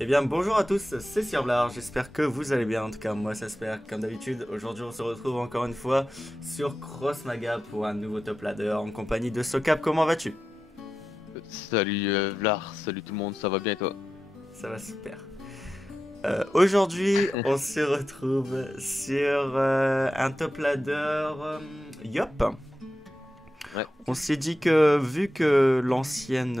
Eh bien, bonjour à tous, c'est Sirblard, j'espère que vous allez bien, en tout cas moi ça se perd comme d'habitude. Aujourd'hui on se retrouve encore une fois sur Cross Maga pour un nouveau top ladder en compagnie de Socap, comment vas-tu? Salut Vlar, salut tout le monde, ça va bien et toi? Ça va super. Aujourd'hui on se retrouve sur un top ladder Yop. Ouais, On s'est dit que vu que l'ancienne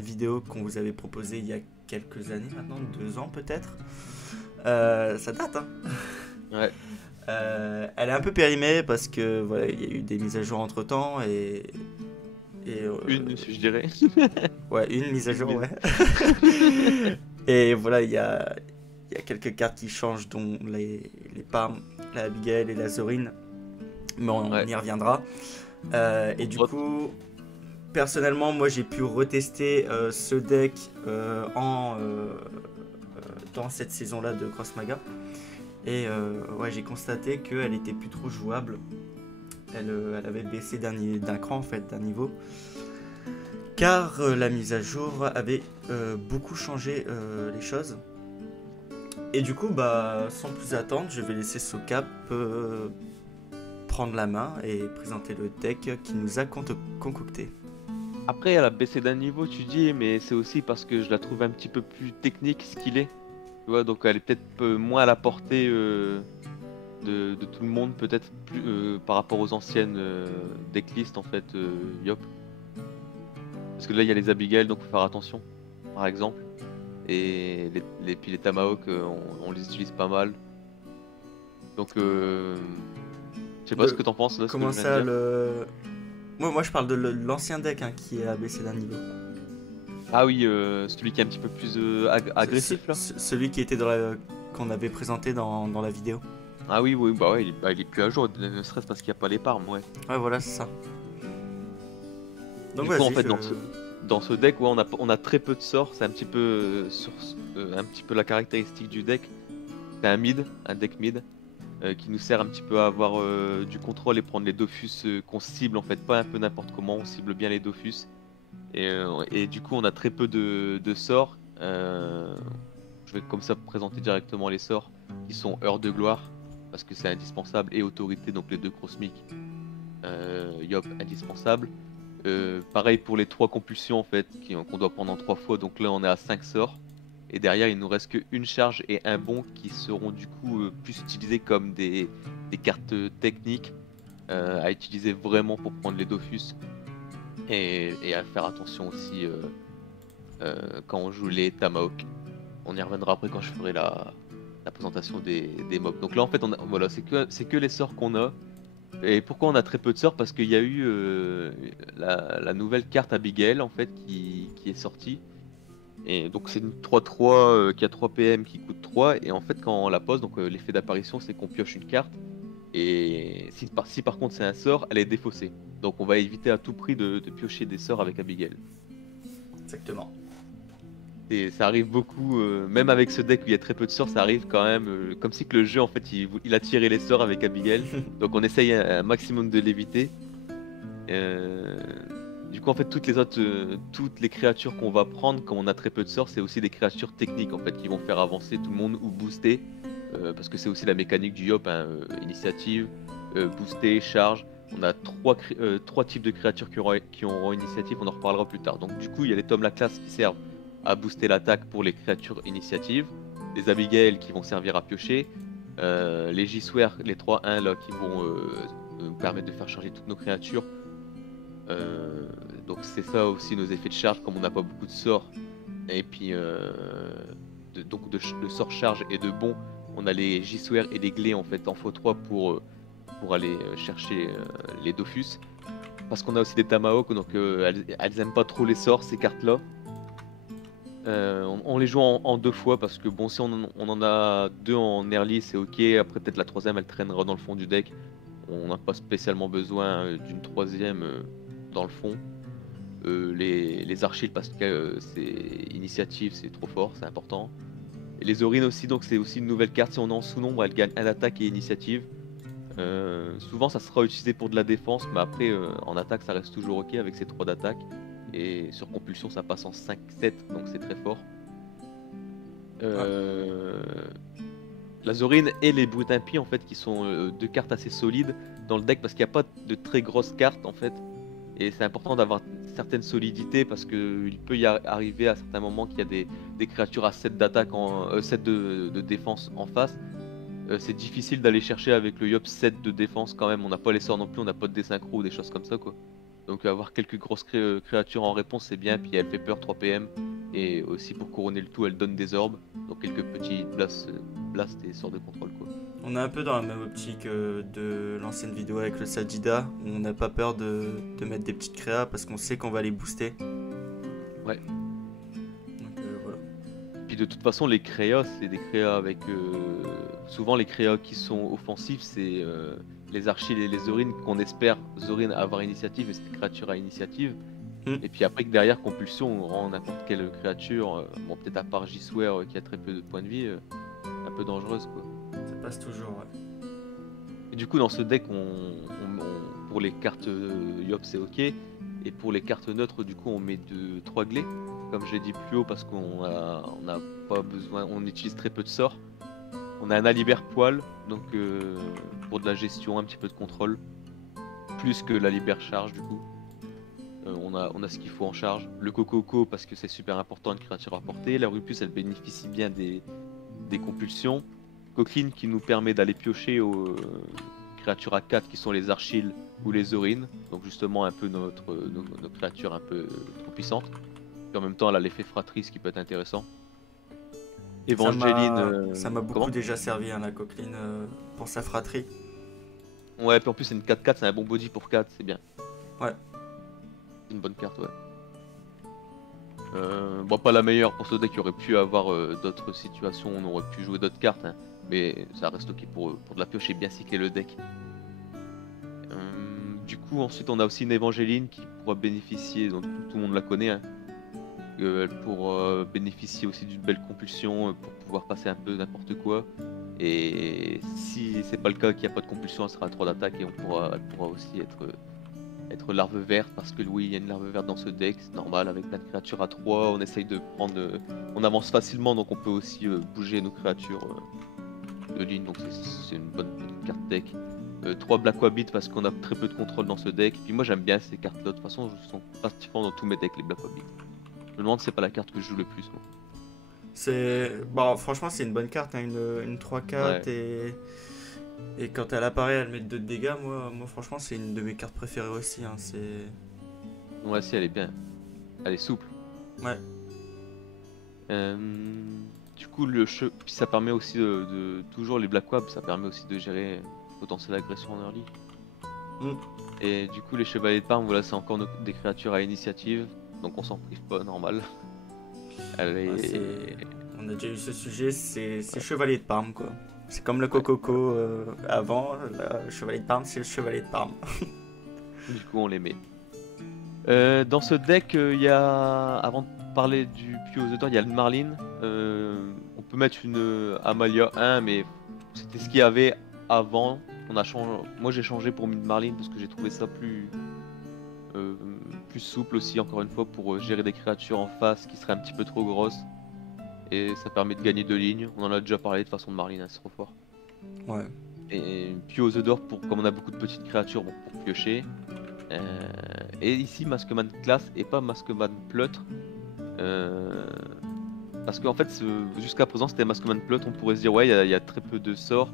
vidéo qu'on vous avait proposée il y a quelques années maintenant, 2 ans peut-être, ça date hein. ouais, Elle est un peu périmée parce que voilà, il y a eu des mises à jour entre temps et une je dirais. ouais, une mise à Une jour, mise. ouais. Et voilà, il y a quelques cartes qui changent, dont les Parmes, la Abigail et la Zorine, mais on Ouais, y reviendra. Et du entre autres. coup, personnellement, moi j'ai pu retester ce deck dans cette saison-là de Cross Maga. Et ouais, j'ai constaté qu'elle était plus trop jouable. Elle avait baissé d'un cran en fait, d'un niveau, car la mise à jour avait beaucoup changé les choses. Et du coup, bah, sans plus attendre, je vais laisser Socap prendre la main et présenter le deck qui nous a concocté. Après, elle a baissé d'un niveau, tu dis, mais c'est aussi parce que je la trouve un petit peu plus technique, skillée. Tu vois, donc elle est peut-être moins à la portée de tout le monde, peut-être plus par rapport aux anciennes decklists en fait, Yop. Parce que là, il y a les Abigail, donc faut faire attention, par exemple. Et puis les Tomahawk, on les utilise pas mal. Donc, je sais pas ce De que t'en penses là, ce que comment je viens de ça dire. le moi je parle de l'ancien deck hein, qui a baissé d'un niveau. Ah oui, celui qui est un petit peu plus agressif là. Celui qui était qu'on avait présenté dans la vidéo. Ah oui, oui, bah ouais, il est plus à jour, ne serait-ce parce qu'il n'y a pas les parmes, ouais. Ouais, voilà, c'est ça. Donc Du coup, en vas-y, fait, je. dans ce deck, ouais, on a très peu de sorts, c'est un petit peu un petit peu la caractéristique du deck. C'est un deck mid, qui nous sert un petit peu à avoir du contrôle et prendre les Dofus qu'on cible en fait, pas un peu n'importe comment, on cible bien les Dofus. Et du coup, on a très peu de sorts. Je vais comme ça présenter directement les sorts qui sont Heure de gloire, parce que c'est indispensable, et autorité, donc les deux cosmiques. Yop, indispensable. Pareil pour les trois compulsions en fait, qu'on doit prendre en 3 fois, donc là on est à 5 sorts. Et derrière, il nous reste qu'une charge et un bon qui seront du coup plus utilisés comme des cartes techniques à utiliser vraiment pour prendre les Dofus. Et à faire attention aussi quand on joue les Tomahawk. On y reviendra après quand je ferai la présentation des mobs. Donc là en fait voilà, c'est que les sorts qu'on a. Et pourquoi on a très peu de sorts? Parce qu'il y a eu la nouvelle carte Abigail en fait qui est sortie. Et donc c'est une 3-3 qui a 3 PM qui coûte 3. Et en fait quand on la pose, donc l'effet d'apparition c'est qu'on pioche une carte. Et si par contre c'est un sort, elle est défaussée. Donc on va éviter à tout prix de piocher des sorts avec Abigail. Exactement. Et ça arrive beaucoup, même avec ce deck où il y a très peu de sorts, ça arrive quand même, comme si que le jeu en fait il a tiré les sorts avec Abigail. Donc on essaye un maximum de l'éviter. Euh, du coup en fait toutes les créatures qu'on va prendre quand on a très peu de sorts, c'est aussi des créatures techniques en fait qui vont faire avancer tout le monde ou booster. Parce que c'est aussi la mécanique du Yop, hein, initiative, booster, charge. On a trois types de créatures qui auront initiative, on en reparlera plus tard. Donc du coup, il y a les tomes la classe qui servent à booster l'attaque pour les créatures initiatives, les Abigail qui vont servir à piocher, les J-Swear, les 3-1 là qui vont nous permettre de faire charger toutes nos créatures. Euh, donc c'est ça aussi nos effets de charge, comme on n'a pas beaucoup de sorts. Et puis de sorts charge et de bons, on a les J-Swear et les Glés en fait en x3 pour aller chercher les Dofus. Parce qu'on a aussi des Tomahawk, donc elles aiment pas trop les sorts, ces cartes-là. On les joue en 2 fois parce que bon, si on en a deux en early, c'est ok. Après, peut-être la troisième, elle traînera dans le fond du deck. On n'a pas spécialement besoin d'une troisième dans le fond. Les Archives, parce que c'est initiative, c'est trop fort, c'est important. Et les Orines aussi, donc c'est aussi une nouvelle carte. Si on est en sous-nombre, elle gagne un attaque et initiative. Souvent, ça sera utilisé pour de la défense, mais après, en attaque, ça reste toujours ok avec ces 3 d'attaque. Et sur compulsion, ça passe en 5-7, donc c'est très fort. Ah, Euh, La Zorine et les Brutes Impies en fait qui sont deux cartes assez solides dans le deck parce qu'il n'y a pas de très grosses cartes en fait et c'est important d'avoir une certaine solidité parce que il peut arriver à certains moments qu'il y a des créatures à 7 d'attaque 7 de défense en face. C'est difficile d'aller chercher avec le Yop 7 de défense quand même, on n'a pas les sorts non plus, on n'a pas de désynchro ou des choses comme ça quoi. Donc avoir quelques grosses créatures en réponse c'est bien, puis elle fait peur 3 PM et aussi pour couronner le tout elle donne des orbes, donc quelques petits blast et sorts de contrôle quoi. on est un peu dans la même optique de l'ancienne vidéo avec le Sajida, où on n'a pas peur de mettre des petites créas parce qu'on sait qu'on va les booster. Ouais. Donc voilà. Puis de toute façon, les créas, c'est des créas avec. Souvent, les créas qui sont offensifs, c'est les Archiles et les Zorines qu'on espère Zorine avoir initiative et c'est des créatures à initiative. Hmm. Et puis après, que derrière Compulsion, on rend n'importe quelle créature, bon, peut-être à part J-Swear qui a très peu de points de vie, un peu dangereuse quoi. Ça passe toujours, ouais. Et du coup, dans ce deck, pour les cartes Yop, c'est ok. Et pour les cartes neutres, du coup, on met 3 glaives, comme je l'ai dit plus haut, parce on a pas besoin, on utilise très peu de sorts. On a un Alibert poil, donc pour de la gestion, un petit peu de contrôle, plus que l'Alibert charge du coup. On a ce qu'il faut en charge. Le Cococo parce que c'est super important, une créature à portée. La Rupus elle bénéficie bien des compulsions. Coqueline qui nous permet d'aller piocher aux créatures à 4 qui sont les Archiles ou les Zorines. Donc justement un peu nos créatures un peu trop puissantes. Puis en même temps elle a l'effet fratrice qui peut être intéressant. Évangéline, Ça m'a beaucoup comment? déjà servi, hein, la coqueline, pour sa fratrie. Ouais, puis en plus c'est une 4-4, c'est un bon body pour 4, c'est bien. Ouais. C'est une bonne carte, ouais. Bon, pas la meilleure pour ce deck, il y aurait pu avoir d'autres situations, on aurait pu jouer d'autres cartes, hein, mais ça reste ok pour de la pioche et bien cycler le deck. Du coup, ensuite, on a aussi une Évangéline qui pourra bénéficier, donc tout le monde la connaît, hein, elle pourra bénéficier aussi d'une belle compulsion pour pouvoir passer un peu n'importe quoi. Et si c'est pas le cas, qu'il n'y a pas de compulsion, elle sera à 3 d'attaque et elle pourra aussi être larve verte parce que oui, il y a une larve verte dans ce deck, c'est normal avec plein de créatures à 3, on essaye de prendre, on avance facilement donc on peut aussi bouger nos créatures de ligne, donc c'est une bonne carte deck. 3 Black Wabbit parce qu'on a très peu de contrôle dans ce deck, puis moi j'aime bien ces cartes là, de toute façon je sont pratiquement dans tous mes decks les Black Wabbit. Je me demande si c'est pas la carte que je joue le plus moi. Bon, franchement, c'est une bonne carte, hein, une Ouais, 3-4 et quand elle apparaît, elle met 2 de dégâts. Moi, franchement, c'est une de mes cartes préférées aussi, hein, ouais si elle est bien, elle est souple. Ouais. Euh, du coup, puis ça permet aussi toujours les Black Wab, ça permet aussi de gérer potentielle agression en early. Mm. Et du coup, les Chevaliers de Parme, voilà, c'est encore des créatures à initiative, donc on s'en prive pas, normal. Ouais, Allez, on a déjà eu ce sujet, c'est Chevalier de Parme, quoi. C'est comme le ouais, Cococo voilà. avant, le Chevalier de Parme, c'est le Chevalier de Parme. Du coup, on les met. Dans ce deck, il y a, avant de parler du Pio aux il y a le Marlin. On peut mettre une Amalia 1, mais c'était ce qu'il y avait avant. On a changé. Moi, j'ai changé pour une Marlin parce que j'ai trouvé ça euh, plus souple aussi, encore une fois, pour gérer des créatures en face qui seraient un petit peu trop grosses. Et ça permet de gagner 2 lignes. On en a déjà parlé de façon de Marlin, hein, c'est trop fort. Ouais. Et Pio aux comme on a beaucoup de petites créatures, bon, pour piocher. Euh, et ici, Maskman classe et pas Maskman pleutre. Euh, Parce qu'en fait, jusqu'à présent, c'était Maskman pleutre. On pourrait se dire, ouais, il y a très peu de sorts.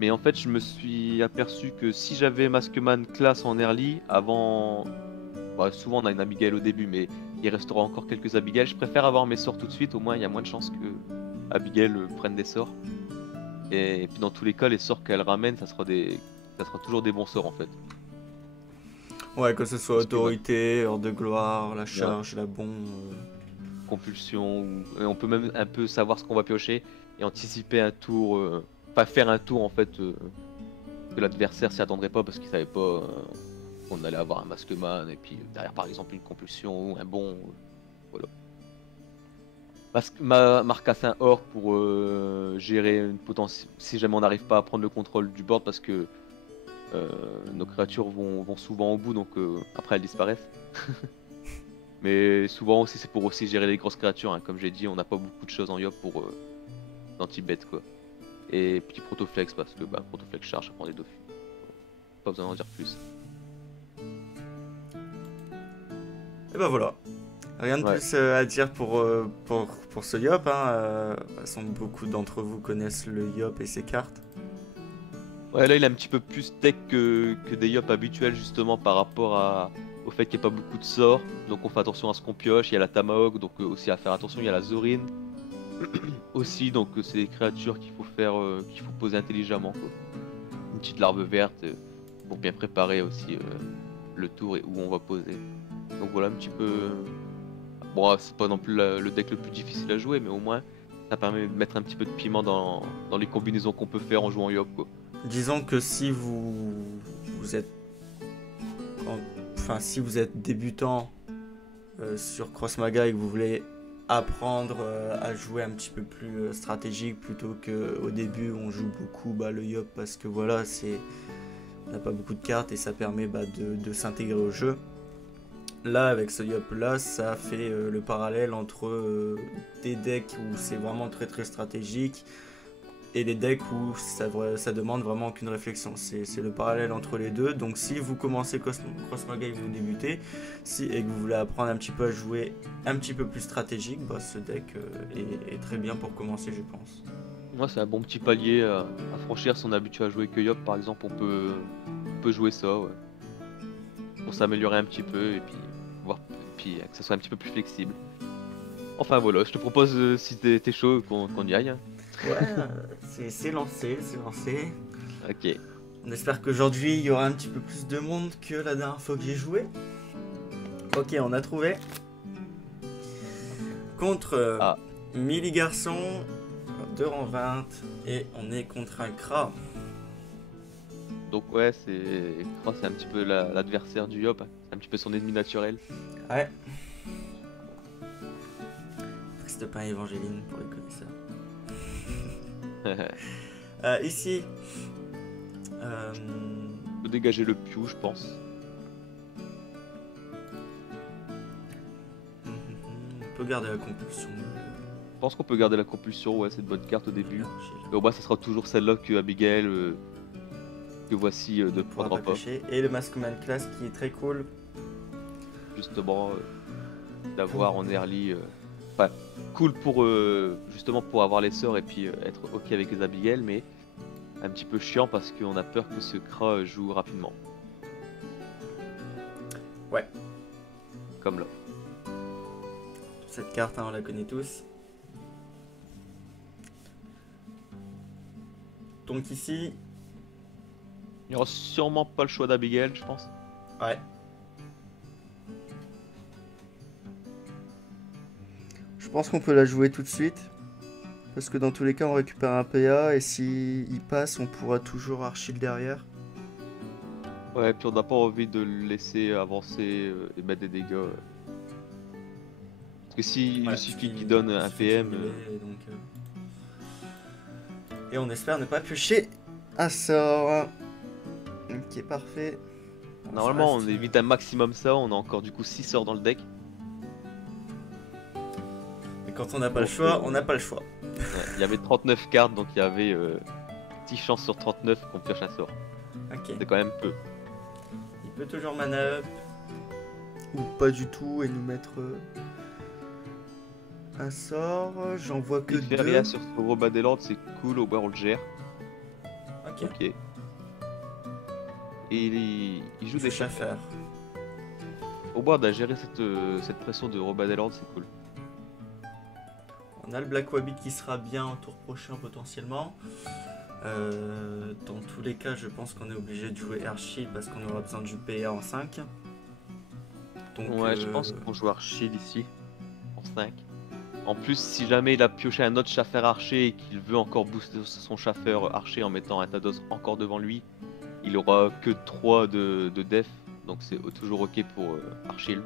Mais en fait, je me suis aperçu que si j'avais Maskman classe en early, avant. Bah, souvent, on a une Abigail au début, mais il restera encore quelques Abigail. Je préfère avoir mes sorts tout de suite, au moins, il y a moins de chances que Abigail prenne des sorts. Et puis, dans tous les cas, les sorts qu'elle ramène, ça sera toujours des bons sorts en fait. Ouais, que ce soit Parce que autorité, heure de gloire, la ouais, charge, la bombe. compulsion, et on peut même un peu savoir ce qu'on va piocher et anticiper un tour, pas faire un tour en fait que l'adversaire s'y attendrait pas parce qu'il savait pas qu'on allait avoir un Maskman et puis derrière par exemple une compulsion ou un bon, voilà. Marcassin or pour gérer une potentielle si jamais on n'arrive pas à prendre le contrôle du board parce que nos créatures vont souvent au bout donc après elles disparaissent. Mais souvent aussi c'est pour aussi gérer les grosses créatures, hein. Comme j'ai dit, on n'a pas beaucoup de choses en Yop pour l'anti-bet quoi. Et petit protoflex parce que protoflex charge, ça prend des dofus. Pas besoin d'en dire plus. Et bah voilà. Rien de plus à dire pour ce Yop. Hein. De toute façon, beaucoup d'entre vous connaissent le Yop et ses cartes. Ouais, là il est un petit peu plus tech que des Yop habituels justement par rapport au fait qu'il n'y a pas beaucoup de sorts. Donc on fait attention à ce qu'on pioche. Il y a la Tamahawk, donc aussi à faire attention. Il y a la Zorin aussi, donc c'est des créatures qu'il faut poser intelligemment quoi. Une petite larve verte pour bien préparer aussi le tour et où on va poser. Donc voilà un petit peu. Bon, c'est pas non plus le deck le plus difficile à jouer, mais au moins ça permet de mettre un petit peu de piment dans les combinaisons qu'on peut faire en jouant Yop quoi. Disons que si vous êtes si vous êtes débutant sur Cross Maga et que vous voulez apprendre à jouer un petit peu plus stratégique plutôt qu'au début où on joue beaucoup le Yop parce que voilà, on n'a pas beaucoup de cartes et ça permet de s'intégrer au jeu. Là, avec ce Yop là, ça fait le parallèle entre des decks où c'est vraiment très très stratégique et les decks où ça demande vraiment aucune réflexion. C'est le parallèle entre les deux. Donc si vous commencez Cross Maga et que vous débutez, et que vous voulez apprendre un petit peu à jouer un petit peu plus stratégique, ce deck est très bien pour commencer, je pense. Moi, c'est un bon petit palier à franchir si on est habitué à jouer que Yop par exemple. On peut jouer ça ouais. Pour s'améliorer un petit peu et puis que ça soit un petit peu plus flexible. Enfin voilà, je te propose si t'es chaud qu'on y aille. Ouais, c'est lancé. Ok. On espère qu'aujourd'hui il y aura un petit peu plus de monde que la dernière fois que j'ai joué. Ok, on a trouvé. Contre Milly Garçon, 2 rangs 20, et on est contre un Kra. Donc ouais, c'est un petit peu l'adversaire du Yop, c'est un petit peu son ennemi naturel. Ouais. Reste pas Évangéline pour les connaisseurs. Ici, on peut dégager le Piou, je pense. On peut garder la compulsion. Je pense qu'on peut garder la compulsion, ouais, c'est une bonne carte au début. Et au bas, ça sera toujours celle-là que Abigail, que voici, ne prendra pas. Et le Maskman Class qui est très cool. Justement, d'avoir en early. Enfin, cool pour justement pour avoir les sorts et puis être ok avec les Abigail, mais un petit peu chiant parce qu'on a peur que ce Kra joue rapidement. Ouais. Comme là. Cette carte, on la connaît tous. Donc ici... Il n'y aura sûrement pas le choix d'Abigail, je pense. Ouais. Je pense qu'on peut la jouer tout de suite. Parce que dans tous les cas, on récupère un PA. Et si il passe, on pourra toujours archive derrière. Ouais, puis on n'a pas envie de le laisser avancer et mettre des dégâts. Parce que s'il suffit qu'il donne un PM... Et on espère ne pas piocher un sort. Ok, parfait. Normalement, on évite un maximum ça. On a encore du coup 6 sorts dans le deck. Et quand on n'a pas le choix, on n'a pas le choix. Ouais, il y avait 39 cartes, donc il y avait 10 chances sur 39 qu'on pioche un sort. Ok. C'est quand même peu. Il peut toujours mana up. Ou pas du tout et nous mettre un sort. J'en vois que 2. Feria sur Robadeland, c'est cool, au bar on le gère. Ok. Et il joue des chasseurs. Au bar à gérer cette pression de Robadeland, c'est cool. On a le Black Wabbit qui sera bien au tour prochain potentiellement. Dans tous les cas, je pense qu'on est obligé de jouer Airchill parce qu'on aura besoin du PA en 5. Donc, ouais, je pense qu'on joue Airchill ici, en 5. En plus, si jamais il a pioché un autre chaffer archer et qu'il veut encore booster son chaffer archer en mettant un Tados encore devant lui, il aura que 3 de def, donc c'est toujours ok pour Airchill.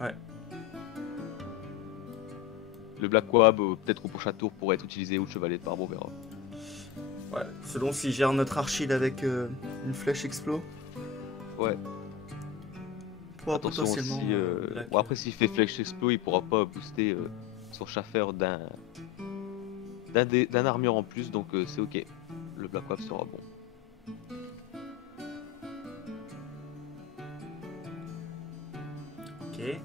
Ouais. Le Black Wab, peut-être au prochain tour, pourrait être utilisé ou le Chevalier de Barbe, on verra. Ouais, selon s'il gère notre Archill avec une flèche explo. Ouais. Ouais, Attention potentiellement. aussi, bon, après s'il fait Flex Explo, il pourra pas booster son Schaffer d'un armure en plus, donc c'est ok. Le Black Wave sera bon. Ok.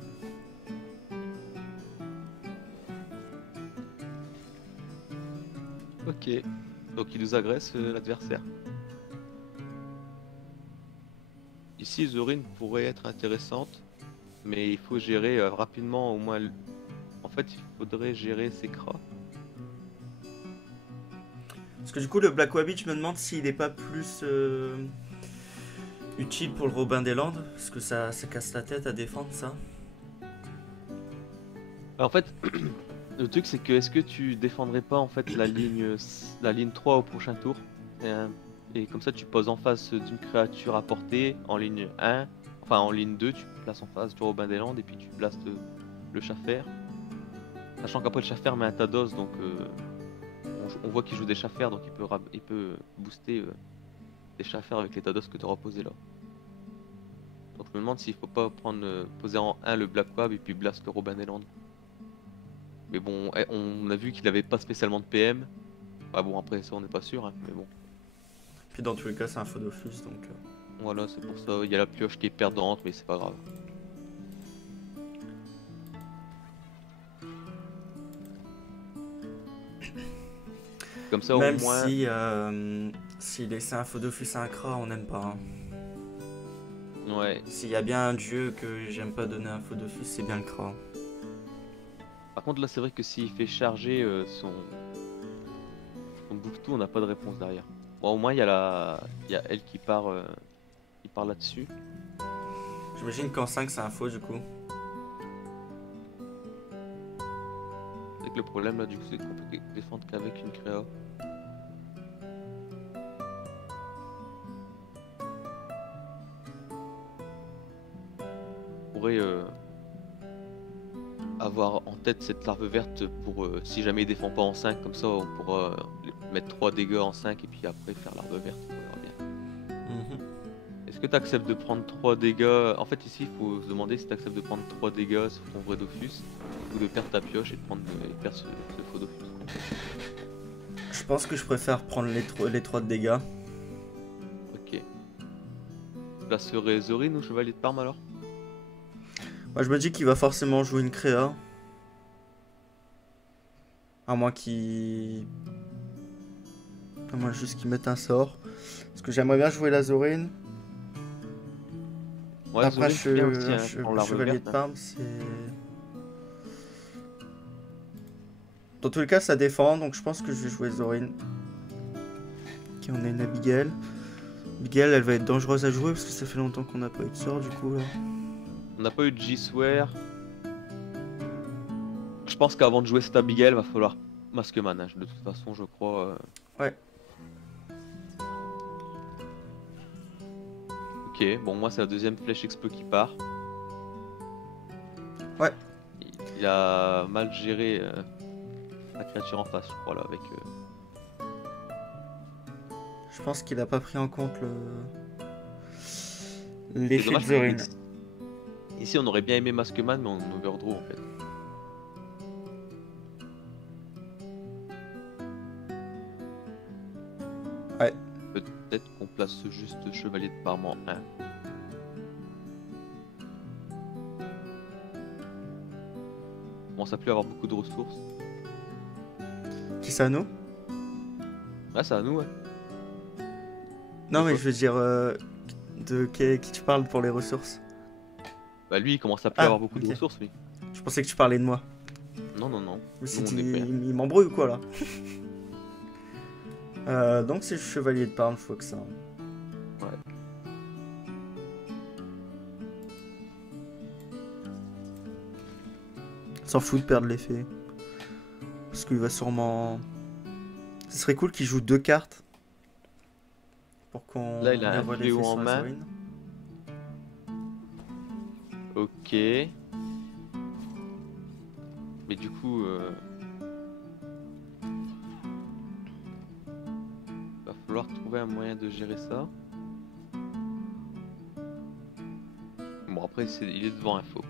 Ok, donc il nous agresse l'adversaire. Ici, Zorin pourrait être intéressante, mais il faut gérer rapidement au moins. En fait, il faudrait gérer ses cras. Parce que du coup, le Black Wabbit, je me demande s'il est pas plus utile pour le Robin des Landes. Parce que ça casse la tête à défendre ça. En fait, le truc c'est que est-ce que tu défendrais pas en fait la ligne 3 au prochain tour et comme ça tu poses en face d'une créature à portée en ligne 1, enfin en ligne 2 tu places en face du Robin des Landes et puis tu places le Schaffer. Sachant qu'après le Schaffer met un Tados donc on voit qu'il joue des Schaffer donc il peut booster des Schaffer avec les Tados que tu auras posé là. Donc je me demande s'il faut pas poser en 1 le Black Wab et puis blast le Robin des Landes. Mais bon, on a vu qu'il avait pas spécialement de PM. Ah bon, après ça on n'est pas sûr, hein, mais bon. Puis dans tous les cas, c'est un faux d'office donc. Voilà, c'est pour ça. Il y a la pioche qui est perdante, mais c'est pas grave. Comme ça Même au moins. si s'il laissait un faux d'office à un Kra, on n'aime pas. Hein. Ouais. S'il y a bien un dieu que j'aime pas donner un faux d'office, c'est bien le Kra. Par contre là c'est vrai que s'il fait charger son bouffetou, on n'a pas de réponse derrière. Bon au moins il y a elle qui part là-dessus. J'imagine qu'en 5 c'est un faux du coup. C'est que le problème là du coup c'est qu'on peut défendre qu'avec une créa. On pourrait avoir en tête cette larve verte pour si jamais il défend pas en 5, comme ça on pourra mettre 3 dégâts en 5 et puis après faire larve verte, on verra bien. Est-ce que tu acceptes de prendre 3 dégâts? En fait ici il faut se demander si tu acceptes de prendre 3 dégâts sur ton vrai Dofus ou de perdre ta pioche et de perdre ce faux Dofus. Je pense que je préfère prendre les 3 de dégâts. Ok. Là serait Zorin ou Chevalier de Parme alors? Moi je me dis qu'il va forcément jouer une créa. À moins juste qu'il mette un sort. Parce que j'aimerais bien jouer la Zorine. Ouais, Après, Zorin c'est bien aussi, hein, prendre l'arme Chevalier verte. de Parme, c'est. Dans tous les cas, ça défend, donc je pense que je vais jouer Zorine. Ok, on a une Abigail. Abigail, elle va être dangereuse à jouer parce que ça fait longtemps qu'on n'a pas eu de sort du coup là. On n'a pas eu de G-Swear. Je pense qu'avant de jouer cette Abigail, va falloir masque manage de toute façon, je crois. Ouais. Ok, bon, moi c'est la deuxième flèche expo qui part. Ouais. Il a mal géré la créature en face, je crois, là, avec. Je pense qu'il a pas pris en compte C'est l'effet de dommage. Zorine. Ici, on aurait bien aimé Masqueman, mais on overdraw en fait. Ouais. Peut-être qu'on place juste Chevalier de Parme en 1. On commence à plus avoir beaucoup de ressources. Qui ça, nous? Ah, c'est à nous, ouais. Non, mais quoi? je veux dire, de qui tu parles pour les ressources? Bah, lui, il commence à plus avoir beaucoup de ressources, lui. Je pensais que tu parlais de moi. Non, non, non. Mais Nous, on est père. il m'embrouille ou quoi là? Donc c'est le Chevalier de Parme, faut que ça. Ouais. S'en fout de perdre l'effet. Parce qu'il va sûrement. Ce serait cool qu'il joue 2 cartes. Pour qu'on Là, il a un envoie fléau l'effet en sur la main. Zorine. Ok. Mais du coup, va falloir trouver un moyen de gérer ça. Bon, après, après il est devant info.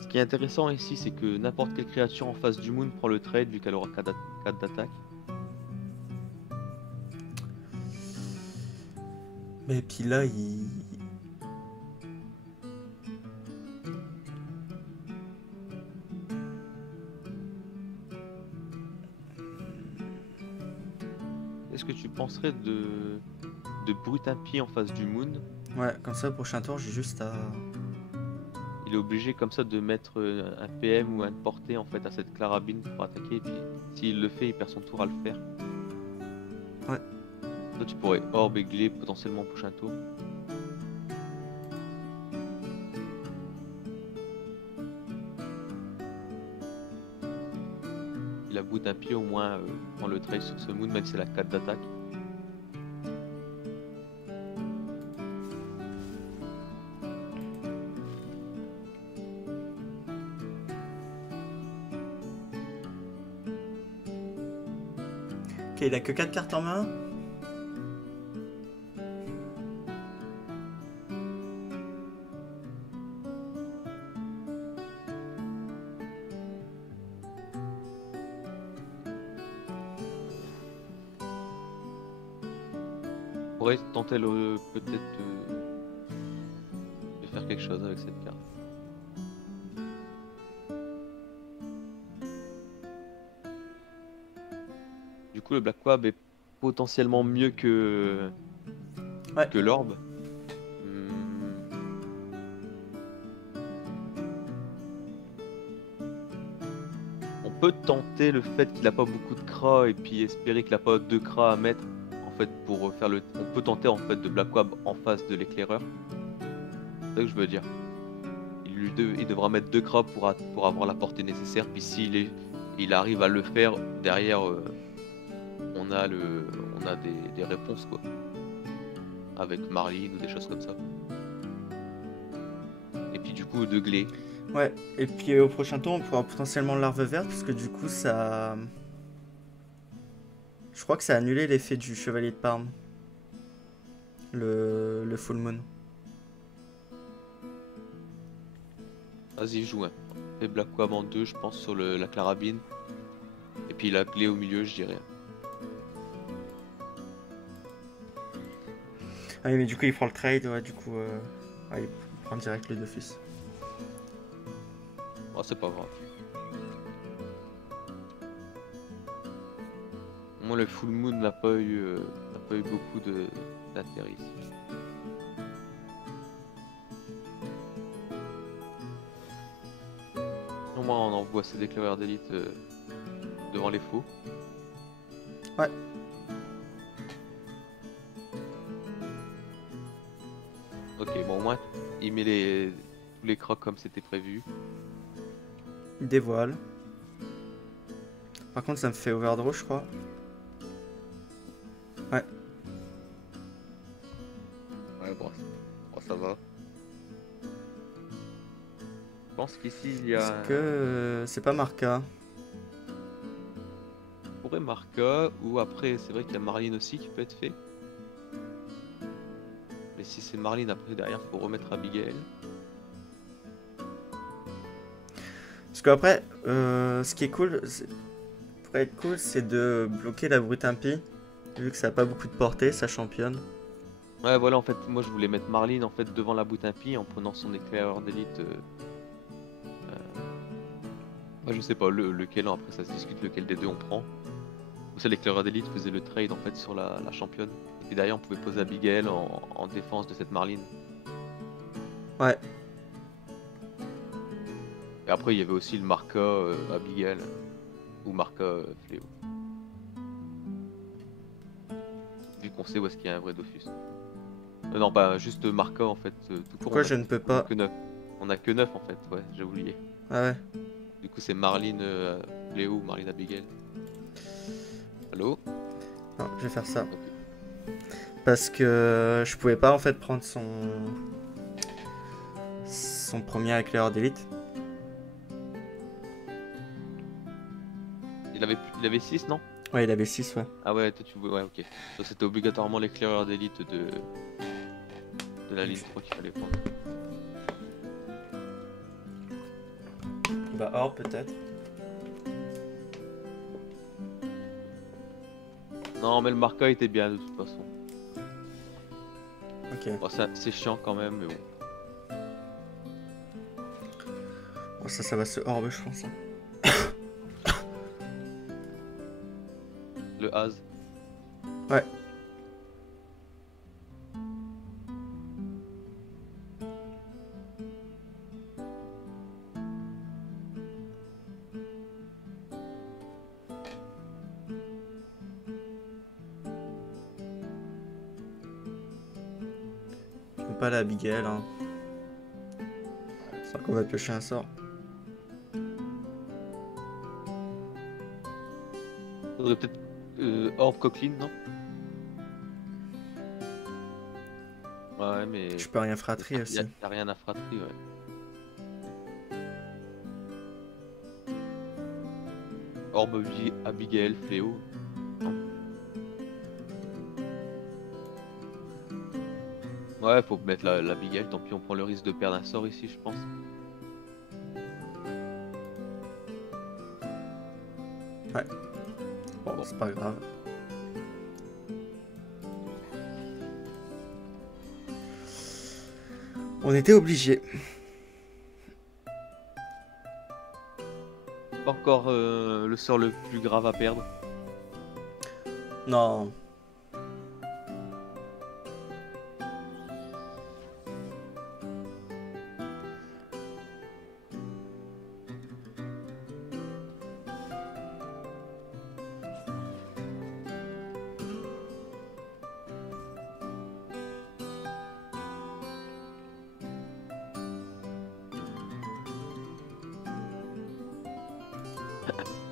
Ce qui est intéressant ici, c'est que n'importe quelle créature en face du moon prend le trade vu qu'elle aura 4 d'attaque. Mais puis là, il... Est-ce que tu penserais de brut impie en face du moon? Ouais, comme ça, prochain tour, j'ai juste à... Il est obligé comme ça de mettre un PM ou un portée en fait à cette carabine pour attaquer, et puis s'il le fait, il perd son tour à le faire. Ouais. Là tu pourrais orbe et glé potentiellement prochain tour. Il a bout d'un pied au moins prend le trail sur ce moon, même si c'est la 4 d'attaque. Ok, il a que 4 cartes en main. On pourrait tenter peut-être de faire quelque chose avec cette carte. Du coup, le Black Wab est potentiellement mieux que l'orbe. On peut tenter le fait qu'il n'a pas beaucoup de cras et puis espérer qu'il n'a pas 2 cras à mettre en fait pour faire le. On peut tenter en fait de Black Wab en face de l'éclaireur. C'est ça que je veux dire. Il devra mettre 2 cras pour avoir la portée nécessaire. Puis il arrive à le faire derrière, on a des réponses quoi. Avec Marlene ou des choses comme ça. Et puis du coup de glé. Ouais, et puis au prochain tour, on pourra potentiellement larve verte, parce que du coup, ça... Je crois que ça a annulé l'effet du chevalier de Parme. Le full moon. Vas-y, joue. Fais Black Wab en 2, je pense, sur la carabine. Et puis la glé au milieu, je dirais. Ah oui, mais du coup, il prend le trade, ouais, du coup... Ouais, il prend direct le Dofus. Oh, c'est pas grave. Moi, le full moon n'a pas eu beaucoup d'intérêt ici. Au moins, on envoie ces éclaireurs d'élite devant les faux. Ouais. Ok, bon, au moins, il met tous les crocs comme c'était prévu. Il dévoile. Par contre, ça me fait overdraw, je crois. Ouais. Ouais, bon, ça va. Je pense qu'ici, il y a... Est-ce que c'est pas Marca? On pourrait Marca, ou après, c'est vrai qu'il y a Marlene aussi qui peut être fait. Mais si c'est Marlene, après, derrière, faut remettre Abigail. Parce qu'après, ce qui est cool, pourrait être cool, c'est de bloquer la brute impie. Vu que ça n'a pas beaucoup de portée, ça championne. Ouais, voilà, en fait, moi je voulais mettre Marlene en fait devant la bout impie en prenant son éclaireur d'élite. Ouais, je sais pas lequel, après ça se discute lequel des deux on prend. Ça, l'éclaireur d'élite faisait le trade en fait sur la championne. Et puis derrière, on pouvait poser Abigail en défense de cette Marlene. Ouais. Et après, il y avait aussi le Marca Abigail ou Marca Fléau. Vu qu'on sait où est-ce qu'il y a un vrai Dofus. Non, pas juste Marca en fait. Tout court, Pourquoi je ne peux pas? On a que 9 en fait, ouais, j'ai oublié. Ah ouais. Du coup, c'est Marlene Fléau ou Marlene Abigail. Allô? Non, je vais faire ça. Okay. Parce que je pouvais pas en fait prendre son premier éclaireur d'élite. Il avait 6, non? Ouais, il avait 6, ouais. Ah ouais, toi, tu vois, ouais, ok. Ça, c'était obligatoirement l'éclaireur d'élite de la ligne 3 qu'il fallait prendre. Bah, or, peut-être. Non, mais le marqueur était bien de toute façon. Ok. Bon, c'est chiant quand même, mais bon. Bon, ça va se orbe, je pense. Hein. Le Haz. Ouais. J'aime pas la Abigail, hein. C'est qu'on va piocher un sort. Faudrait peut-être Orb Coqueline, non? Ouais, mais. Je peux rien fratrie Y aussi. a rien à fratrie, ouais. Orb Abigail, Fléau. Non. Ouais, faut mettre l'Abigail, tant pis, on prend le risque de perdre un sort ici, je pense. Ouais. Bon, c'est pas grave. On était obligé. Pas encore le sort le plus grave à perdre. Non.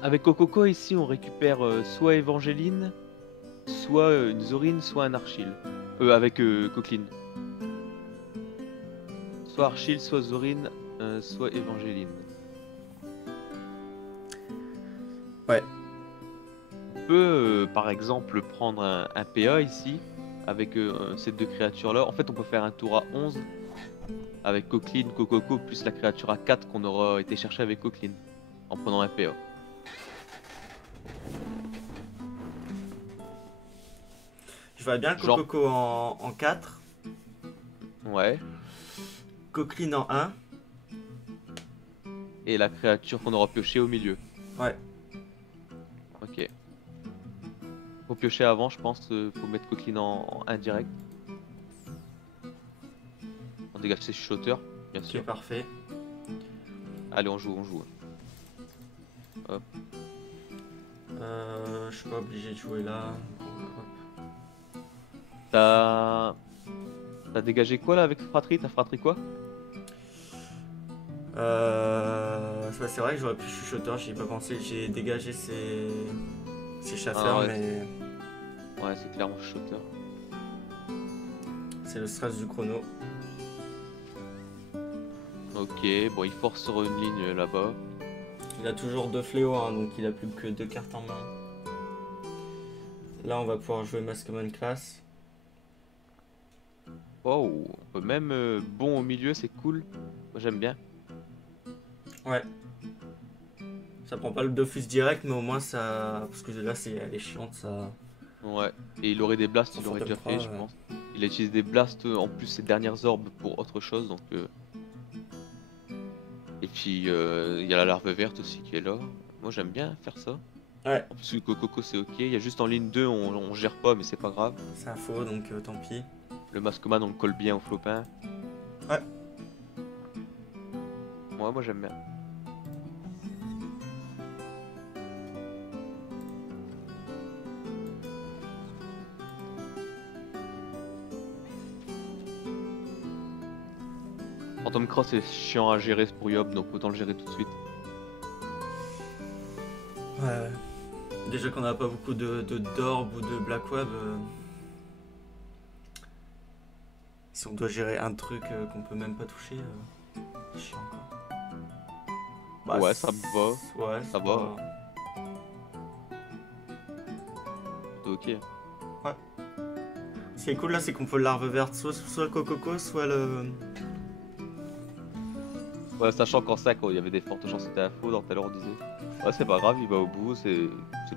Avec Kokoko ici, on récupère soit Évangéline, soit une Zorine, soit un Archil. Avec Coqueline. Soit Archil, soit Zorine, soit Évangéline. Ouais. On peut par exemple prendre un PA ici, avec ces deux créatures-là. En fait, on peut faire un tour à 11 avec Coqueline, Kokoko, plus la créature à 4 qu'on aura été chercher avec Coqueline, en prenant un PA. Je vois bien Genre- Coco en 4, Ouais. Coqueline en 1. Et la créature qu'on aura pioché au milieu. Ouais. Ok. Faut piocher avant, je pense. Faut mettre Coqueline en indirect. On dégage ses chuchoteurs, bien Ok, sûr. parfait. Allez, on joue, on joue. Hop. Je suis pas obligé de jouer là. T'as dégagé quoi là avec Fratrie? T'as Fratrie quoi? C'est vrai que j'aurais pu chuchoteur, j'y ai pas pensé. J'ai dégagé ces chasseurs, Ah ouais. mais Ouais, c'est clairement chuchoteur. c'est le stress du chrono. Ok, bon, il force sur une ligne là-bas. Il a toujours 2 fléaux, hein, donc il a plus que 2 cartes en main. Là, on va pouvoir jouer Maskman Class. Oh, on peut même bon au milieu, c'est cool. Moi j'aime bien. Ouais. Ça prend pas le Dofus direct, mais au moins ça. Parce que là, elle est chiante, ça. Ouais, et il aurait des blasts, Son il aurait Phantom déjà fait, 3, je pense. Il utilise des blasts en plus ses dernières orbes pour autre chose, donc. Et puis il y a la larve verte aussi qui est là. Moi j'aime bien faire ça. Ouais, En plus le Coco c'est ok. Il y a juste en ligne 2 on gère pas mais c'est pas grave. c'est un faux, donc tant pis. Le Mascoman on le colle bien au flopin. Ouais. Ouais, moi j'aime bien. Phantom Cross est chiant à gérer pour Yob, donc autant le gérer tout de suite. Ouais. Déjà qu'on n'a pas beaucoup de d'orb ou de black web. Si on doit gérer un truc qu'on peut même pas toucher, c'est chiant quoi. Bah, Ouais, ça va. Ouais, Ça va. ok. Ce qui est cool là, c'est qu'on peut le larve verte, soit le cococo, soit le. Ouais, sachant qu'en 5, il y avait des fortes chances que c'était un faux, donc tout à l'heure on disait. Ouais, c'est pas grave, il va au bout, c'est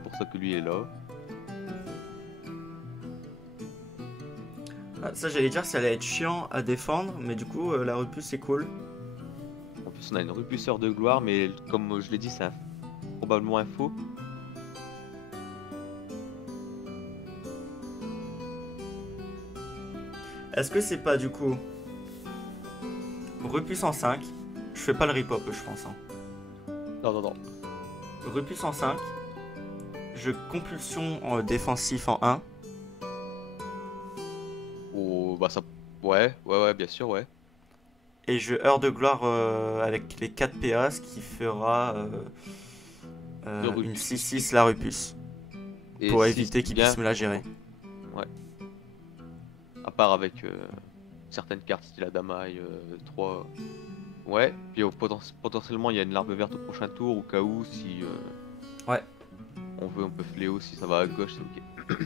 pour ça que lui est là. Ah, ça, j'allais dire, ça allait être chiant à défendre, mais du coup, la repousse c'est cool. En plus, on a une repousseur de gloire, mais comme je l'ai dit, c'est probablement un faux. Est-ce que c'est pas du coup repousse en 5? Je fais pas le rip-hop, je pense. Hein. Non, non, non. Repousse en 5. Je compulsion en défensif en 1. Oh, bah ça. Ouais, ouais, ouais, bien sûr, ouais. Et je heure de gloire avec les 4 PA, ce qui fera De une repousse. 6-6 la repousse. Et Pour si éviter c'est qu'il bien, puisse me la gérer. ouais. À part avec certaines cartes style Adamaï 3. Ouais, puis potentiellement il y a une larve verte au prochain tour, au cas où, si Ouais. on veut, on peut fléau, si ça va à gauche, c'est ok.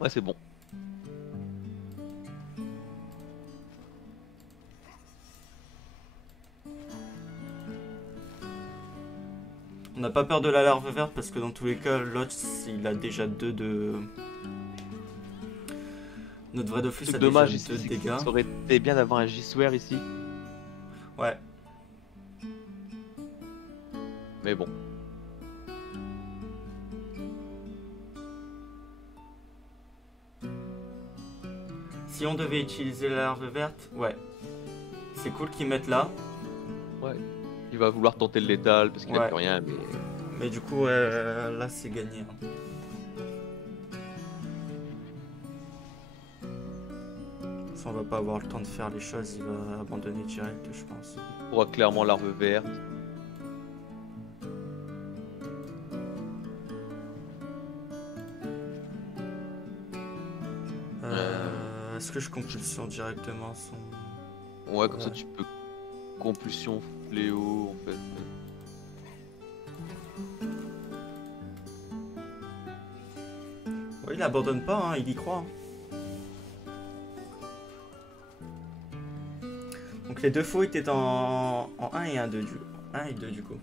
Ouais, c'est bon. On n'a pas peur de la larve verte parce que dans tous les cas, l'autre il a déjà 2 de. Notre vrai Dofus Le a dommage déjà ici, 2 de c'est que dégâts. ça aurait été bien d'avoir un J-Swear ici, Ouais. mais bon. Si on devait utiliser la larve verte, ouais. C'est cool qu'ils mettent là. Ouais. Il va vouloir tenter le létal parce qu'il a Ouais. plus rien, mais Mais du coup, là c'est gagné. Hein. Ça, on va pas avoir le temps de faire les choses, il va abandonner direct, je pense. on pourra clairement larve verte. Est-ce que je compulsion directement son. Ouais, comme Ouais. ça tu peux compulsion fléau en fait. Ouais, il abandonne pas, hein, il y croit. Hein. Donc les deux faux étaient en 1 et 1 2 du 1 et 2 du coup.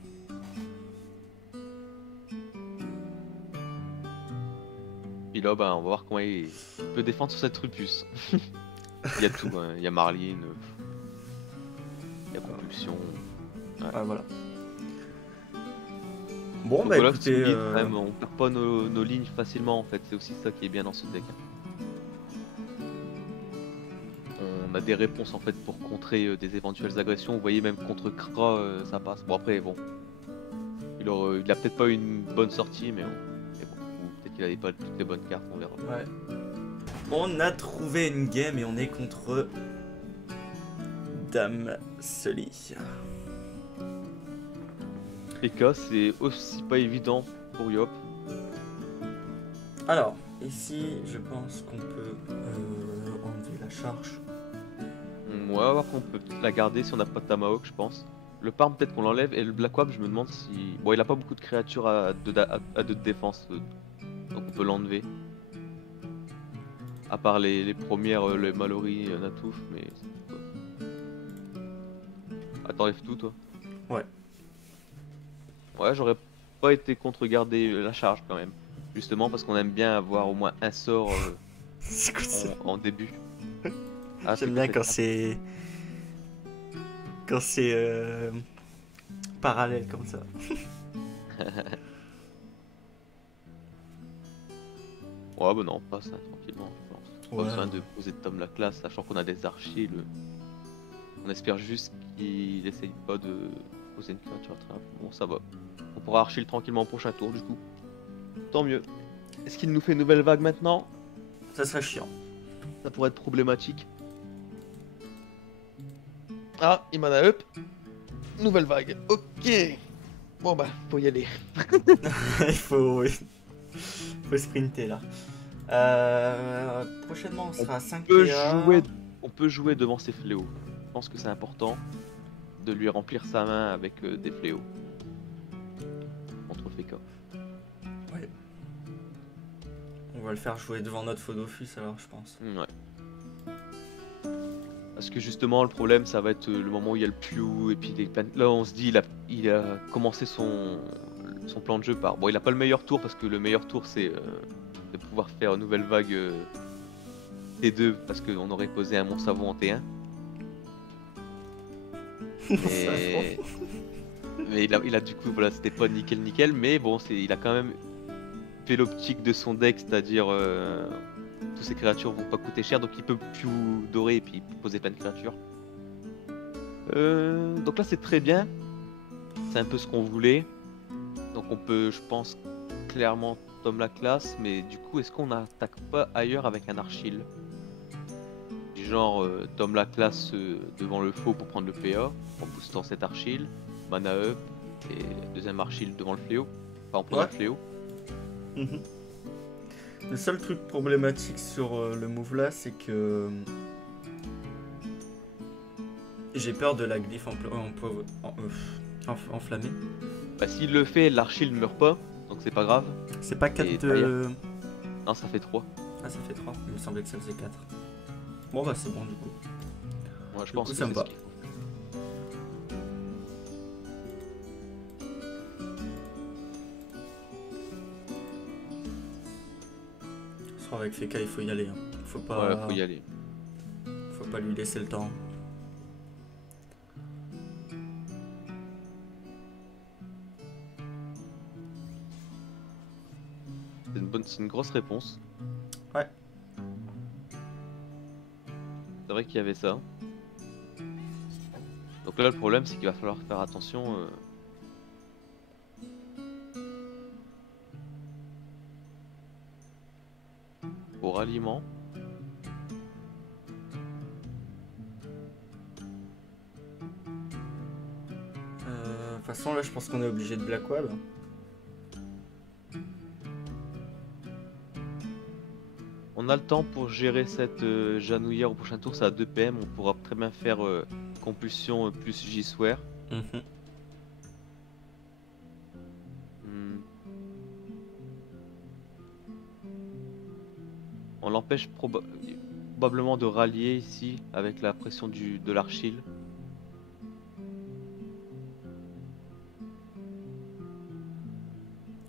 Puis là, bah, on va voir comment il peut défendre sur cette rupus. Il y a tout, hein. Il y a Marlene, il y a compulsion. Ouais, voilà. Bon, Donc bah voilà, écoutez. ce guide, quand même, on perd pas nos lignes facilement en fait, c'est aussi ça qui est bien dans ce deck. On a des réponses en fait pour contrer des éventuelles agressions, vous voyez même contre Kra ça passe. Bon après bon, il a peut-être pas eu une bonne sortie mais bon, ou peut-être qu'il avait pas toutes les bonnes cartes, on verra. Ouais. On a trouvé une game et on est contre Dame Sully. PK c'est aussi pas évident pour Yop. Alors, ici, je pense qu'on peut enlever la charge. On va voir qu'on peut peut-être la garder si on n'a pas de Tamahawk je pense. Le Parm peut-être qu'on l'enlève et le Black Wab je me demande si... Bon il a pas beaucoup de créatures à 2 de défense donc on peut l'enlever. À part les premières, les Mallory, Natouf, mais... Ah t'enlèves tout toi? Ouais. Ouais j'aurais pas été contre garder la charge quand même. Justement parce qu'on aime bien avoir au moins un sort C'est cool, ça. en début. Ah, J'aime bien quand c'est. Quand c'est parallèle comme ça. Ouais bah non, on passe hein, tranquillement je pense. Pas Ouais. besoin de poser de Tom la classe, sachant qu'on a des archers. On espère juste qu'il essaye pas de poser une créature très rapide. Bon ça va. On pourra archer tranquillement au prochain tour du coup. Tant mieux. Est-ce qu'il nous fait une nouvelle vague maintenant? Ça serait chiant. Ça pourrait être problématique. Ah, il m'en a up. Nouvelle vague. Ok. Bon bah, faut y aller. Il faut sprinter là. Prochainement, on sera à 5 PA. On peut jouer devant ses fléaux. Je pense que c'est important de lui remplir sa main avec des fléaux. Contre Feka. Ouais. On va le faire jouer devant notre faux Dofus alors, je pense. Ouais. Parce que justement, le problème, ça va être le moment où il y a le Pew, et puis là, on se dit, il a commencé son plan de jeu par. Bon, il a pas le meilleur tour, parce que le meilleur tour, c'est de pouvoir faire une nouvelle vague T2, parce qu'on aurait posé un monstre savon en T1. Mais, mais il a du coup, voilà, c'était pas nickel, mais bon, il a quand même fait l'optique de son deck, c'est-à-dire toutes ces créatures vont pas coûter cher, donc il peut Pew dorer et puis poser plein de créatures. Donc là, c'est très bien. C'est un peu ce qu'on voulait. Donc on peut, je pense, clairement Tom la classe, mais du coup, est-ce qu'on n'attaque pas ailleurs avec un Archil? Du genre, Tom la classe devant le faux pour prendre le PA, en boostant cet Archil, mana up, et deuxième Archil devant le fléau, enfin en prenant le fléau. Le seul truc problématique sur le move là, c'est que j'ai peur de la glyphe enflammée. Bah s'il le fait, l'Archil ne meurt pas, donc c'est pas grave. C'est pas 4 de... Non, ça fait 3. Ah, ça fait 3, il me semblait que ça faisait 4. Bon bah c'est bon du coup. Ouais, je pense que ça me va. Avec Feka, il faut y aller. Hein. Faut pas... Ouais, faut y aller. Faut pas lui laisser le temps. C'est une grosse réponse. Ouais. C'est vrai qu'il y avait ça. Donc là, le problème, c'est qu'il va falloir faire attention. Au ralliement. De toute façon, là, je pense qu'on est obligé de Black Web. On a le temps pour gérer cette Janouillère au prochain tour, ça a 2 PM. On pourra très bien faire Compulsion plus J-Swear. On l'empêche probablement de rallier ici avec la pression de l'Archil.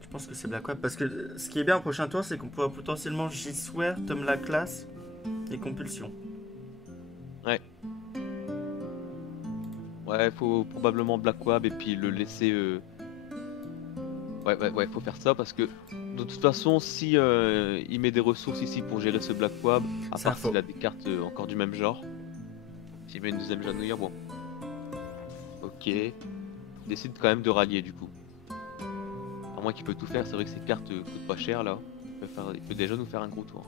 Je pense que c'est Black Web parce que ce qui est bien au prochain tour, c'est qu'on pourra potentiellement J-Swear, Tom la classe et Compulsion. Ouais. Ouais, faut probablement Black Web et puis le laisser. Ouais, faut faire ça parce que de toute façon, si il met des ressources ici pour gérer ce Black Web, à part s'il a des cartes encore du même genre, s'il met une deuxième Janouillère, bon. Ok. Il décide quand même de rallier du coup. À moins qu'il peut tout faire, c'est vrai que ces cartes coûtent pas cher là. Il peut déjà nous faire un gros tour.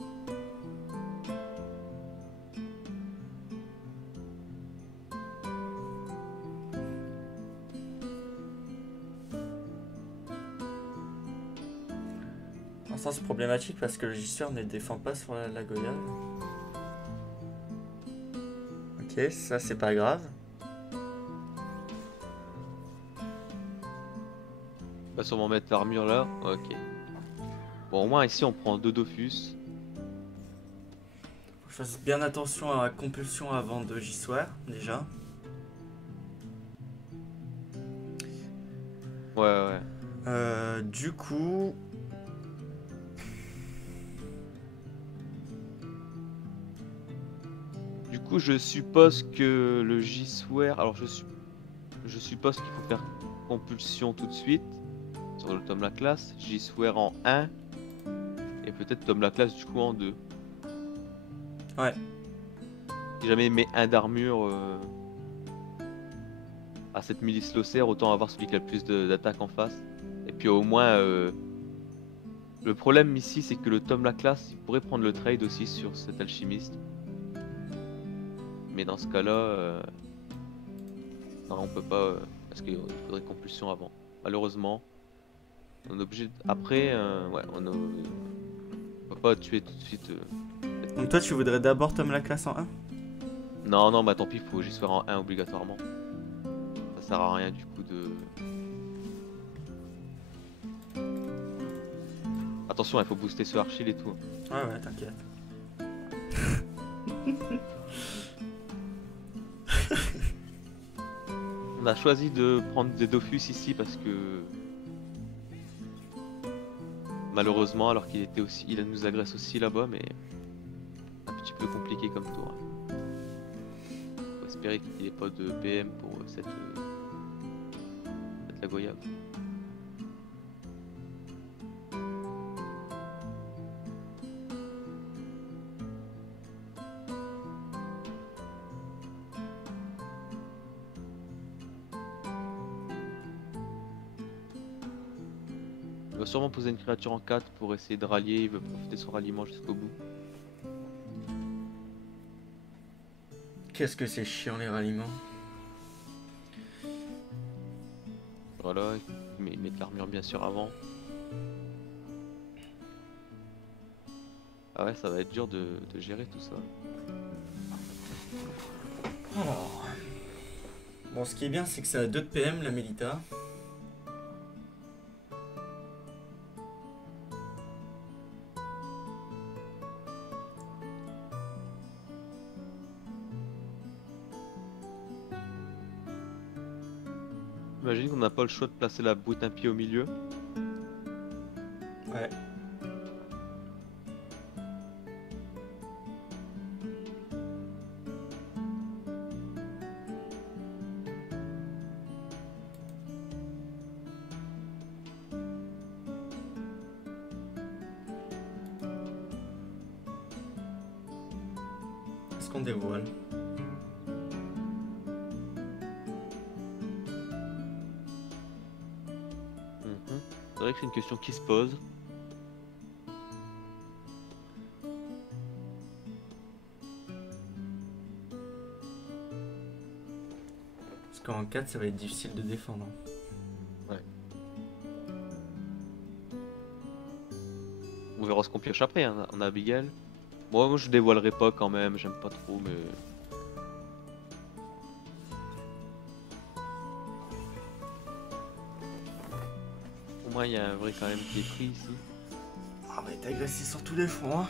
Ça c'est problématique parce que le J-Swear ne défend pas sur la Goyave. Ok, ça c'est pas grave. On va sûrement mettre l'armure là. Ok. Bon, au moins ici on prend 2 Dofus. Faut que je fasse bien attention à la compulsion avant de J-Swear déjà. Ouais. Du coup... je suppose que le J-Swear... Alors je suppose qu'il faut faire Compulsion tout de suite sur le Tom la classe, J-Swear en 1 et peut-être Tom la classe du coup en 2. Ouais. Si jamais il met 1 d'armure à cette milice Losser, autant avoir celui qui a le plus d'attaque en face. Et puis au moins... Le problème ici c'est que le Tom la classe il pourrait prendre le trade aussi sur cet alchimiste. Mais dans ce cas-là, non, on peut pas, parce qu'il faudrait compulsion avant. Malheureusement, on est obligé. Après, ouais, on peut pas tuer tout de suite. Donc toi, tu voudrais d'abord Tom la classe en 1? Non, bah tant pis, faut juste faire en 1 obligatoirement. Ça sert à rien du coup de. Attention, il faut booster ce Archil et tout. Ouais, t'inquiète. On a choisi de prendre des Dofus ici parce que malheureusement, alors qu'il était aussi, il nous agresse aussi là-bas, mais un petit peu compliqué comme tour. Faut espérer qu'il n'y ait pas de PM pour cette la goyave. Il va sûrement poser une créature en 4 pour essayer de rallier, il veut profiter de son ralliement jusqu'au bout. Qu'est-ce que c'est chiant les ralliements. Voilà, il met de l'armure bien sûr avant. Ah ouais, ça va être dur de gérer tout ça. Alors... Bon, ce qui est bien, c'est que ça a 2 de PM, la Mélita. Imagine qu'on n'a pas le choix de placer la brute impie au milieu. Ouais. Est-ce qu'on dévoile? C'est vrai que c'est une question qui se pose. Parce qu'en 4, ça va être difficile de défendre. Ouais. On verra ce qu'on pioche après, hein. On a Abigail. Moi je dévoilerai pas quand même, j'aime pas trop, mais... Au moins il y a un vrai quand même qui est pris ici. Ah, on va être agressé sur tous les fronts, hein.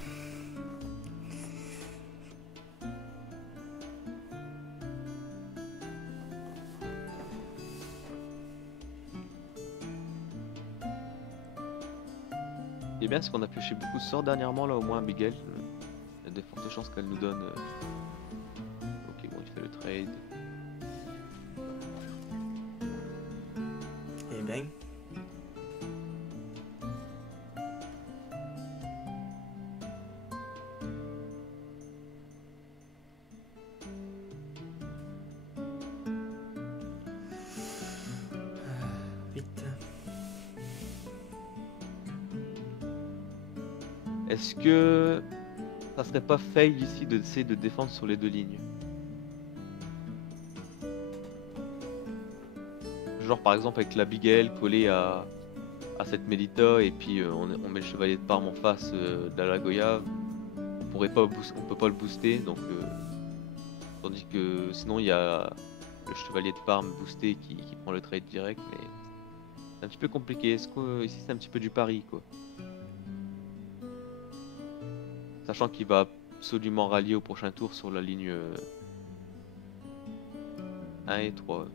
Ce qui est bien, c'est qu'on a pioché beaucoup de sorts dernièrement, là, au moins Abigail. Il y a de fortes chances qu'elle nous donne... Ok, bon, il fait le trade. Et bang. Vite. Est-ce que ça serait pas fail ici d'essayer de défendre sur les deux lignes? Genre par exemple avec l'Abigail collée à cette Mélita et puis on met le chevalier de Parme en face de la Goya. On pourrait pas on peut pas le booster donc tandis que sinon il y a le chevalier de Parme boosté qui prend le trade direct, mais c'est un petit peu compliqué. Est-ce que ici c'est un petit peu du pari quoi? Sachant qu'il va absolument rallier au prochain tour sur la ligne 1 et 3.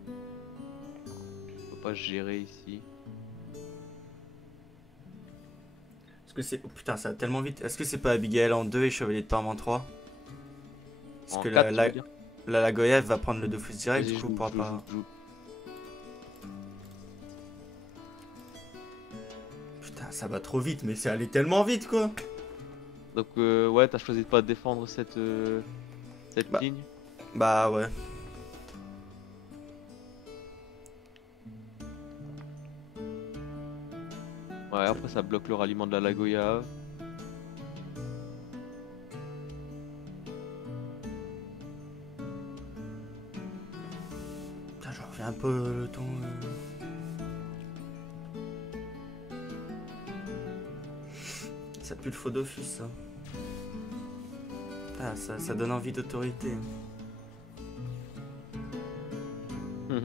On peut pas gérer ici. Est-ce que c'est... Oh putain, ça va tellement vite. Est-ce que c'est pas Abigail en 2 et Chevalier de Parme en 3? Parce En que 4, tu veux dire? la Lagoyev va prendre le Dofus direct, Vas-y, du coup on pourra pas... joue. Putain, ça va trop vite, mais c'est allé tellement vite quoi. Donc ouais, t'as choisi de pas défendre cette ligne. Bah ouais. Ouais, après ça bloque le ralliement de la Lagoya. Putain, je refais un peu le temps... Ça pue le faux Dofus ça. Ah, ça donne envie d'autorité. Le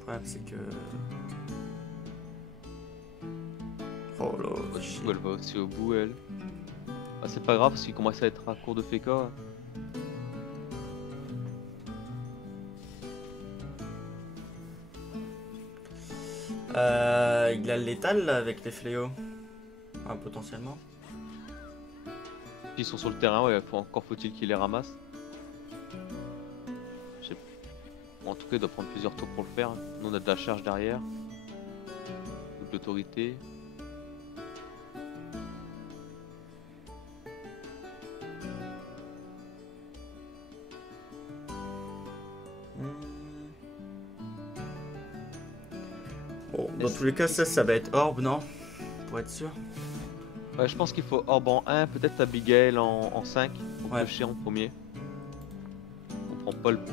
problème c'est que... Oh là, Du chier. coup, elle va aussi au bout, elle. Ah, c'est pas grave, parce qu'il commence à être à court de FK. Il a le létal là, avec les fléaux. Ah, potentiellement. Ils sont sur le terrain, ouais, encore faut-il qu'il les ramasse. Je sais- Bon, en tout cas, il doit prendre plusieurs tours pour le faire. Nous, on a de la charge derrière. Ou de l'autorité. Bon, dans tous les cas, ça va être orbe, non? Pour être sûr. Ouais, je pense qu'il faut Orb en 1, peut-être Abigail en 5. On Ouais. peut chier en premier. On prend pas le PA,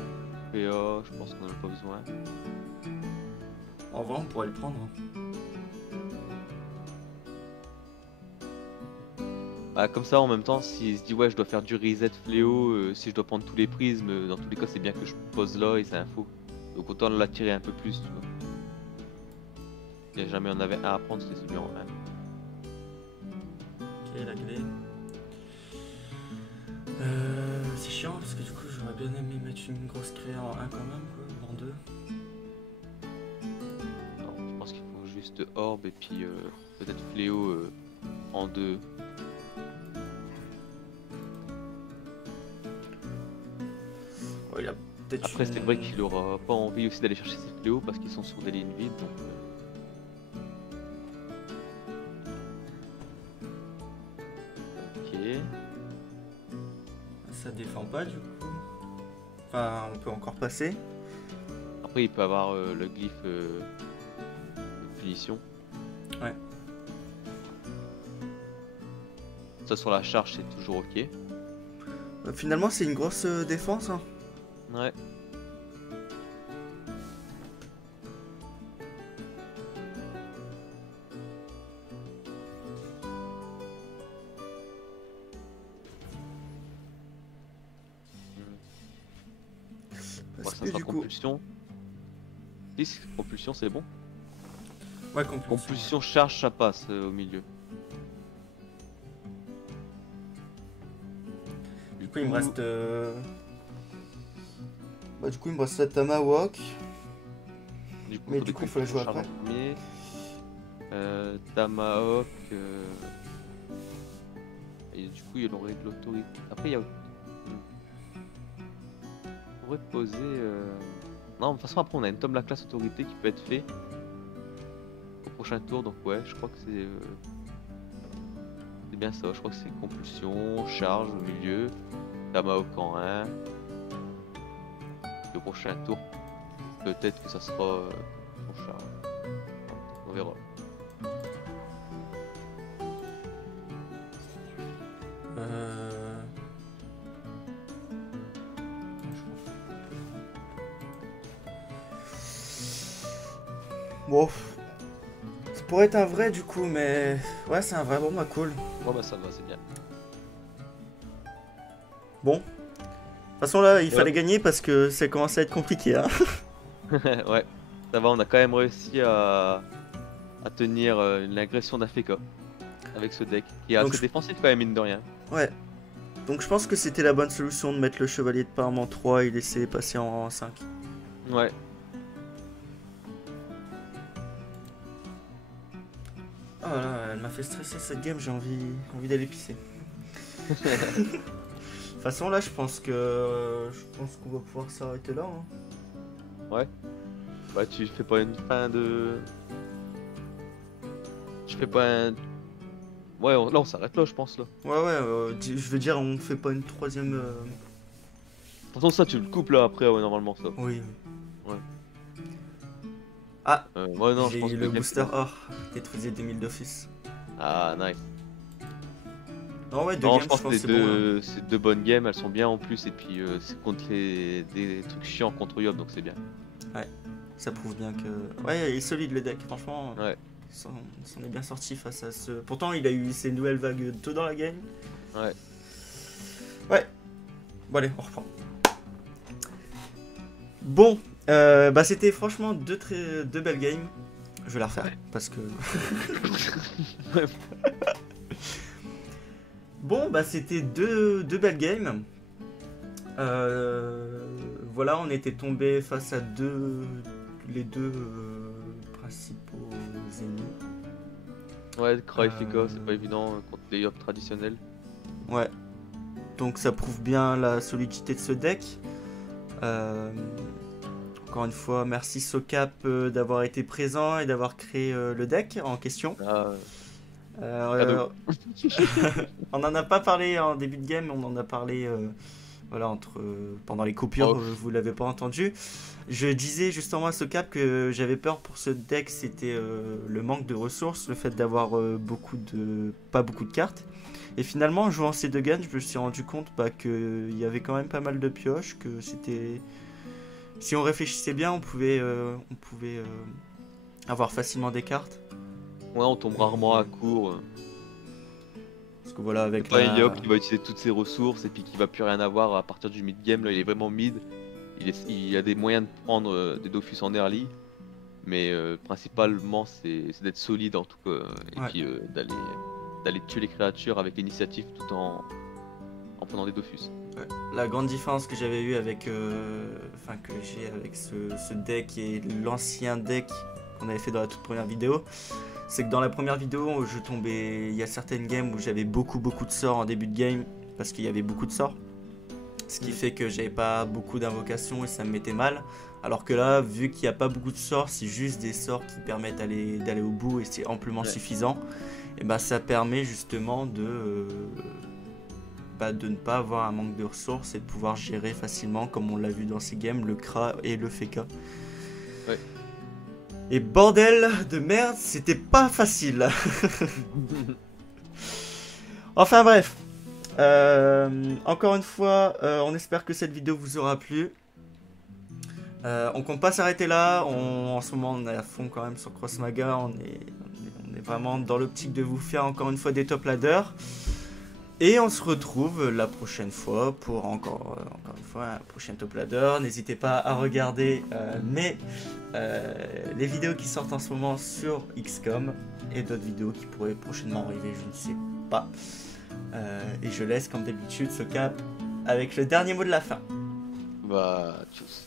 je pense qu'on en a pas besoin. En vrai, on pourrait le prendre. Bah, comme ça, en même temps, s'il se dit ouais, je dois faire du reset fléau, si je dois prendre tous les prismes, dans tous les cas, c'est bien que je pose là et c'est info. Donc autant l'attirer un peu plus, tu vois. Si jamais on avait un à prendre, c'était celui en 1. Ok, la clé. C'est chiant parce que du coup, j'aurais bien aimé mettre une grosse clé en 1 quand même, quoi, en 2. Non, je pense qu'il faut juste Orb et puis peut-être fléau en 2. Ouais, il a peut-être Après, une- c'est vrai qu'il aura pas envie aussi d'aller chercher ses fléaux parce qu'ils sont sur des lignes vides. Donc, ok. Ça défend pas du coup. Enfin, on peut encore passer. Après, il peut avoir le glyphe de punition. Ouais. Ça, sur la charge, c'est toujours ok. Finalement, c'est une grosse défense. Hein. Ouais. Parce Ça que sera du coup. compulsion. 10, compulsion, c'est bon. Ouais, compulsion. Compulsion, charge, ça passe au milieu. Du coup, il me reste. Bah, du coup, il me reste la Tamahawk. Mais du coup, il faut la jouer charge après. en premier. Tamahawk. Et du coup, il aurait de l'autorité. Après, il y a. On pourrait poser. Non, de toute façon, après, on a une tome la classe autorité qui peut être fait au prochain tour. Donc, ouais, je crois que c'est. C'est bien ça. Je crois que c'est compulsion, charge au milieu, Tamahawk en 1. Et au prochain tour, peut-être que ça sera en charge. On verra. Bon. Ça pourrait être un vrai du coup, mais. Ouais, c'est un vrai. Bon, bah, cool. Bon, bah, ça va, c'est bien. Bon. De toute façon, là, il Ouais. fallait gagner parce que ça commence à être compliqué. Hein. Ouais, ça va, on a quand même réussi à tenir une agression d'AFK avec ce deck qui est Donc, assez défensif quand même, mine de rien. Ouais. Donc, je pense que c'était la bonne solution de mettre le chevalier de Parme en 3 et laisser passer en 5. Ouais. Oh là, elle m'a fait stresser cette game, j'ai envie d'aller pisser. De toute façon, là, je pense qu'on va pouvoir s'arrêter là. Hein. Ouais. Bah, tu fais pas une fin de. Je fais pas un. Ouais, là on s'arrête là, je pense là. Ouais, je veux dire, on fait pas une troisième. De toute façon, ça tu le coupes là après, ouais, normalement ça. Oui. Ouais. Ah, Ouais, non, je j'ai pense eu que le game, booster c'est bon. or. Détruisez 2000 d'office. Ah, nice. Non, ouais, deux Non, games, je pense que c'est bon. Là. c'est deux bonnes games, elles sont bien en plus, et puis c'est contre des trucs chiants contre Yob, donc c'est bien. Ça prouve bien que. Ouais, il est solide le deck, franchement. Ouais. S'en est bien sorti face à ce. Pourtant, il a eu ses nouvelles vagues tôt dans la game. Ouais. Ouais. Bon, allez, on reprend. Bon, bah c'était franchement deux belles games. Je vais la refaire parce que. Bon, bah c'était deux belles games. Voilà, on était tombé face à les deux principaux ennemis. Ouais, Cry Fika, c'est pas évident contre des York traditionnels. Ouais. Donc ça prouve bien la solidité de ce deck. Encore une fois, merci Socap d'avoir été présent et d'avoir créé le deck en question. On n'en a pas parlé en début de game, on en a parlé voilà, pendant les coupures, vous l'avez pas entendu. Je disais justement à Socap que j'avais peur pour ce deck, c'était le manque de ressources, le fait d'avoir pas beaucoup de cartes. Et finalement, en jouant ces deux games, je me suis rendu compte qu'il y avait quand même pas mal de pioches, que c'était... Si on réfléchissait bien, on pouvait avoir facilement des cartes. Ouais, on tombe rarement à court. Parce que voilà, avec pas Yop qui va utiliser toutes ses ressources et puis qui va plus rien avoir à partir du mid-game. Là, il est vraiment mid. Il a des moyens de prendre des Dofus en early. Mais principalement, c'est d'être solide en tout cas. Et puis d'aller tuer les créatures avec l'initiative tout en prenant des Dofus. Ouais. La grande différence que j'avais eu avec que j'ai avec ce deck et l'ancien deck qu'on avait fait dans la toute première vidéo, c'est que dans la première vidéo il y a certaines games où j'avais beaucoup de sorts en début de game parce qu'il y avait beaucoup de sorts, ce qui fait que j'avais pas beaucoup d'invocations et ça me mettait mal, alors que là, vu qu'il n'y a pas beaucoup de sorts, c'est juste des sorts qui permettent d'aller au bout et c'est amplement suffisant, et bah ça permet justement de ne pas avoir un manque de ressources et de pouvoir gérer facilement, comme on l'a vu dans ces games, le Kra et le Feka. Ouais. Et bordel de merde, c'était pas facile. Enfin bref. Encore une fois, on espère que cette vidéo vous aura plu. On compte pas s'arrêter là. En ce moment, on est à fond quand même sur Cross Maga. On est vraiment dans l'optique de vous faire encore une fois des top ladders. Et on se retrouve la prochaine fois pour encore une fois un prochain top ladder. N'hésitez pas à regarder les vidéos qui sortent en ce moment sur XCOM et d'autres vidéos qui pourraient prochainement arriver, je ne sais pas. Et je laisse comme d'habitude Socap avec le dernier mot de la fin. Bah, tchuss.